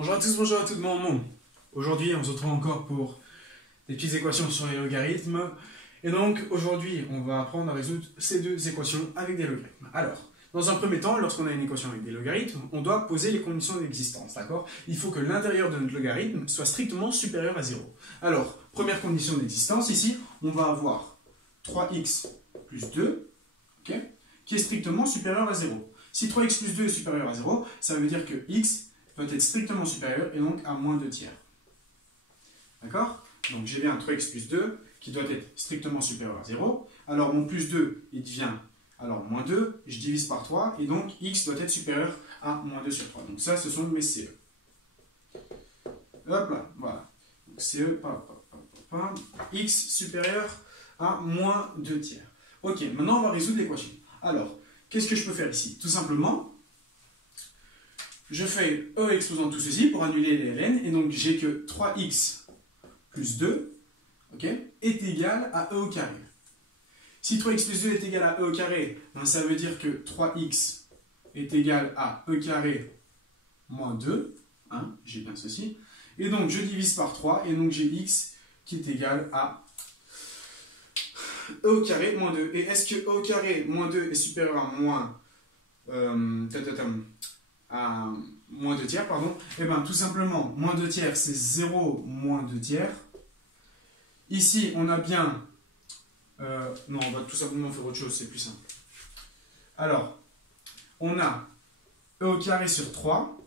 Bonjour à tous, bonjour à tout le monde. Aujourd'hui, on se retrouve encore pour des petites équations sur les logarithmes. Et donc, aujourd'hui, on va apprendre à résoudre ces deux équations avec des logarithmes. Alors, dans un premier temps, lorsqu'on a une équation avec des logarithmes, on doit poser les conditions d'existence, d'accord? Il faut que l'intérieur de notre logarithme soit strictement supérieur à 0. Alors, première condition d'existence, ici, on va avoir 3x plus 2, ok, qui est strictement supérieur à 0. Si 3x plus 2 est supérieur à 0, ça veut dire que x doit être strictement supérieur et donc à moins 2 tiers. D'accord? Donc j'ai bien 3x plus 2 qui doit être strictement supérieur à 0. Alors mon plus 2, il devient alors moins 2, je divise par 3 et donc x doit être supérieur à moins 2 sur 3. Donc ça, ce sont mes CE. Hop là, voilà. Donc CE, x supérieur à moins 2 tiers. Ok, maintenant on va résoudre l'équation. Alors, qu'est-ce que je peux faire ici? Tout simplement, je fais E exposant tout ceci pour annuler les ln, et donc j'ai que 3x plus 2 okay, est égal à E au carré. Si 3x plus 2 est égal à E au carré, ben ça veut dire que 3x est égal à E carré moins 2, hein, j'ai bien ceci, et donc je divise par 3, et donc j'ai x qui est égal à E au carré moins 2. Et est-ce que E au carré moins 2 est supérieur à moins 2 tiers, pardon? Eh bien, tout simplement, moins 2 tiers, c'est 0 moins 2 tiers. Ici, on a bien... non, on va tout simplement faire autre chose, c'est plus simple. Alors, on a E au carré sur 3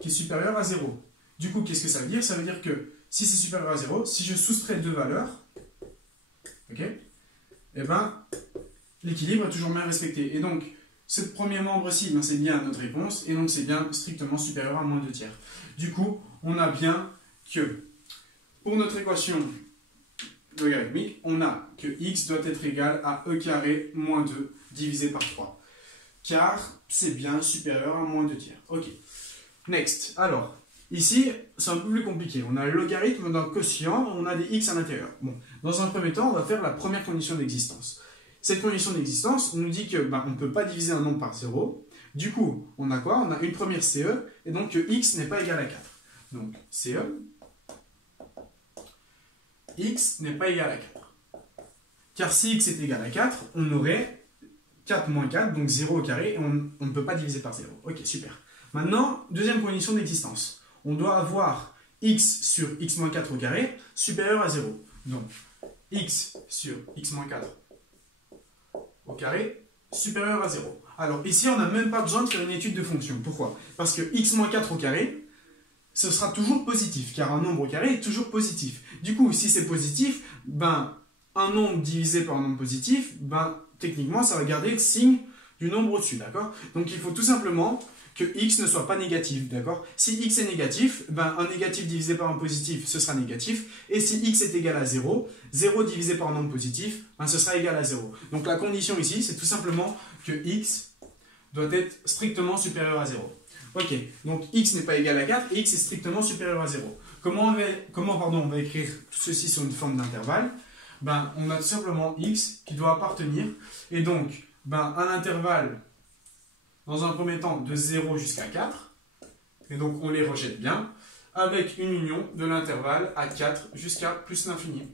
qui est supérieur à 0. Du coup, qu'est-ce que ça veut dire? Ça veut dire que si c'est supérieur à 0, si je soustrais deux valeurs, ok, eh ben, l'équilibre est toujours bien respecté. Et donc, ce premier membre-ci, ben, c'est bien notre réponse, et donc c'est bien strictement supérieur à moins 2 tiers. Du coup, on a bien que, pour notre équation logarithmique, on a que x doit être égal à e carré moins 2 divisé par 3. Car c'est bien supérieur à moins 2 tiers. Ok. Next. Alors, ici, c'est un peu plus compliqué. On a le logarithme d'un quotient, on a des x à l'intérieur. Bon, dans un premier temps, on va faire la première condition d'existence. Cette condition d'existence nous dit que on ne peut pas diviser un nombre par 0. Du coup, on a quoi? On a une première CE, et donc que x n'est pas égal à 4. Donc, CE, x n'est pas égal à 4. Car si x est égal à 4, on aurait 4 moins 4, donc 0 au carré, et on ne peut pas diviser par 0. Ok, super. Maintenant, deuxième condition d'existence. On doit avoir x sur x moins 4 au carré supérieur à 0. Donc, x sur x moins 4 au carré supérieur à 0. Alors ici, on n'a même pas besoin de faire une étude de fonction. Pourquoi? Parce que x moins 4 au carré, ce sera toujours positif, car un nombre au carré est toujours positif. Du coup, si c'est positif, un nombre divisé par un nombre positif, techniquement, ça va garder le signe du nombre au-dessus, d'accord? Donc il faut tout simplement que x ne soit pas négatif, d'accord? Si x est négatif, un négatif divisé par un positif, ce sera négatif. Et si x est égal à 0, 0 divisé par un nombre positif, ce sera égal à 0. Donc la condition ici, c'est tout simplement que x doit être strictement supérieur à 0. Ok, donc x n'est pas égal à 4 et x est strictement supérieur à 0. Comment on va écrire tout ceci sur une forme d'intervalle? On a tout simplement x qui doit appartenir, et donc un intervalle dans un premier temps de 0 jusqu'à 4, et donc on les rejette bien, avec une union de l'intervalle à 4 jusqu'à plus l'infini.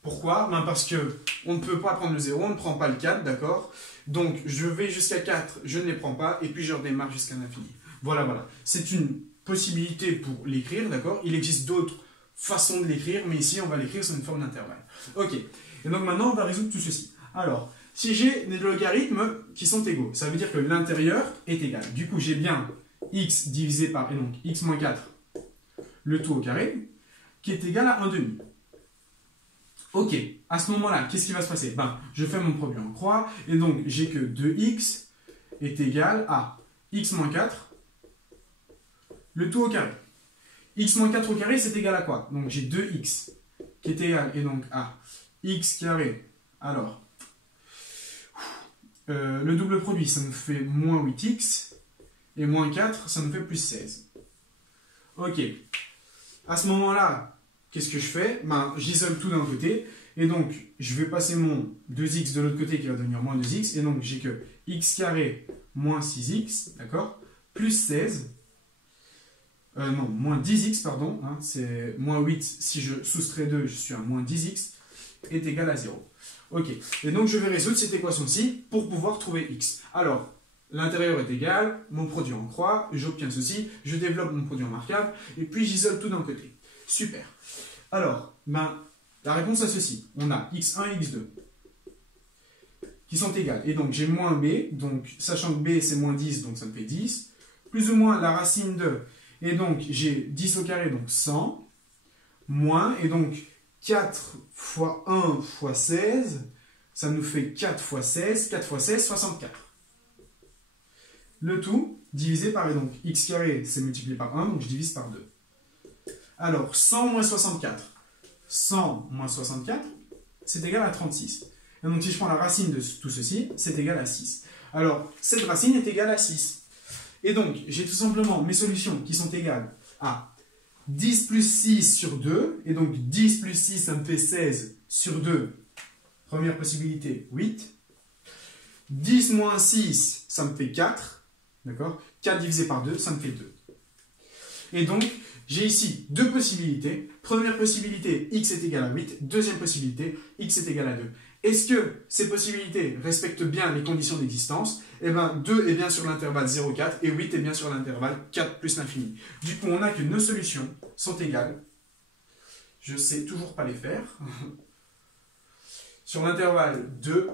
Pourquoi? Parce que on ne peut pas prendre le 0, on ne prend pas le 4, d'accord? Donc je vais jusqu'à 4, je ne les prends pas, et puis je redémarre jusqu'à l'infini. Voilà, voilà. C'est une possibilité pour l'écrire, d'accord? Il existe d'autres façons de l'écrire, mais ici on va l'écrire sur une forme d'intervalle. Ok, et donc maintenant on va résoudre tout ceci. Alors, si j'ai des logarithmes qui sont égaux, ça veut dire que l'intérieur est égal. Du coup, j'ai bien x divisé par, et donc x moins 4, le tout au carré, qui est égal à 1 demi. Ok, à ce moment-là, qu'est-ce qui va se passer? Je fais mon produit en croix, et donc j'ai que 2x est égal à x moins 4, le tout au carré. X moins 4 au carré, c'est égal à quoi? Donc j'ai 2x qui est égal, et donc à x carré. Alors, le double produit, ça nous fait moins 8x, et moins 4, ça nous fait plus 16. Ok. À ce moment-là, qu'est-ce que je fais? J'isole tout d'un côté, et donc je vais passer mon 2x de l'autre côté qui va devenir moins 2x, et donc j'ai que x carré moins 6x, d'accord? Plus 16. non, moins 10x, pardon, hein, c'est moins 8, si je soustrais 2, je suis à moins 10x, est égal à 0. Ok, et donc je vais résoudre cette équation-ci pour pouvoir trouver x. Alors, l'intérieur est égal, mon produit en croix, j'obtiens ceci, je développe mon produit remarquable, et puis j'isole tout d'un côté. Super. Alors, la réponse à ceci, on a x1 et x2 qui sont égales. Et donc j'ai moins b, donc sachant que b c'est moins 10, donc ça me fait 10, plus ou moins la racine de, et donc j'ai 10 au carré, donc 100, moins, et donc 4 fois 1 fois 16, ça nous fait 4 fois 16, 4 fois 16, 64. Le tout divisé par, et donc x carré c'est multiplié par 1, donc je divise par 2. Alors 100 moins 64, 100 moins 64, c'est égal à 36. Et donc si je prends la racine de tout ceci, c'est égal à 6. Alors cette racine est égale à 6. Et donc j'ai tout simplement mes solutions qui sont égales à 10 plus 6 sur 2, et donc 10 plus 6 ça me fait 16 sur 2, première possibilité 8. 10 moins 6 ça me fait 4, d'accord, 4 divisé par 2 ça me fait 2. Et donc j'ai ici deux possibilités. Première possibilité, x est égal à 8. Deuxième possibilité, x est égal à 2. Est-ce que ces possibilités respectent bien les conditions d'existence? Eh bien, 2 est bien sur l'intervalle 0,4 et 8 est bien sur l'intervalle 4 plus l'infini. Du coup, on a que nos solutions sont égales. Je ne sais toujours pas les faire. Sur l'intervalle 2...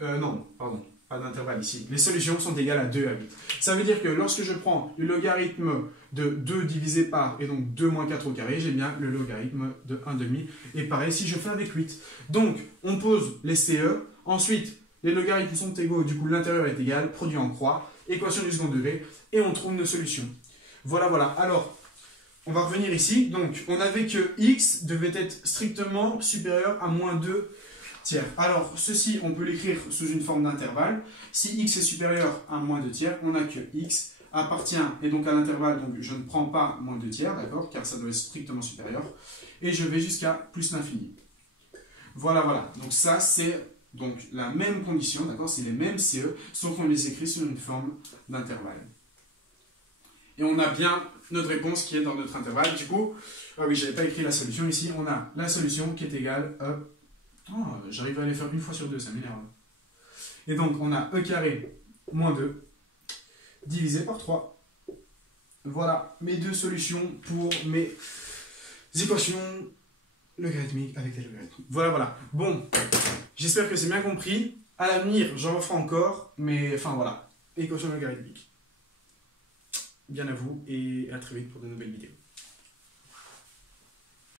non, pardon. Pas d'intervalle ici. Les solutions sont égales à 2 et à 8. Ça veut dire que lorsque je prends le logarithme de 2 divisé par, et donc 2 moins 4 au carré, j'ai bien le logarithme de 1,5. Et pareil si je fais avec 8. Donc, on pose les CE. Ensuite, les logarithmes sont égaux. Du coup, l'intérieur est égal. Produit en croix. Équation du second degré. Et on trouve nos solutions. Voilà, voilà. Alors, on va revenir ici. Donc, on avait que x devait être strictement supérieur à moins 2 tiers. Alors, ceci, on peut l'écrire sous une forme d'intervalle. Si x est supérieur à moins 2 tiers, on a que x appartient, et donc à l'intervalle, donc je ne prends pas moins 2 tiers, d'accord, car ça doit être strictement supérieur, et je vais jusqu'à plus l'infini. Voilà, voilà. Donc ça, c'est donc la même condition, d'accord, c'est les mêmes CE, sauf qu'on les écrit sous une forme d'intervalle. Et on a bien notre réponse qui est dans notre intervalle. Du coup, ah oui, je n'avais pas écrit la solution ici, on a la solution qui est égale à... Oh, j'arrive à les faire une fois sur deux, ça m'énerve. Et donc, on a e carré moins 2 divisé par 3. Voilà mes deux solutions pour mes équations logarithmiques avec des logarithmes. Voilà, voilà. Bon, j'espère que c'est bien compris. À l'avenir, j'en referai encore, mais enfin voilà, équations logarithmiques. Bien à vous et à très vite pour de nouvelles vidéos.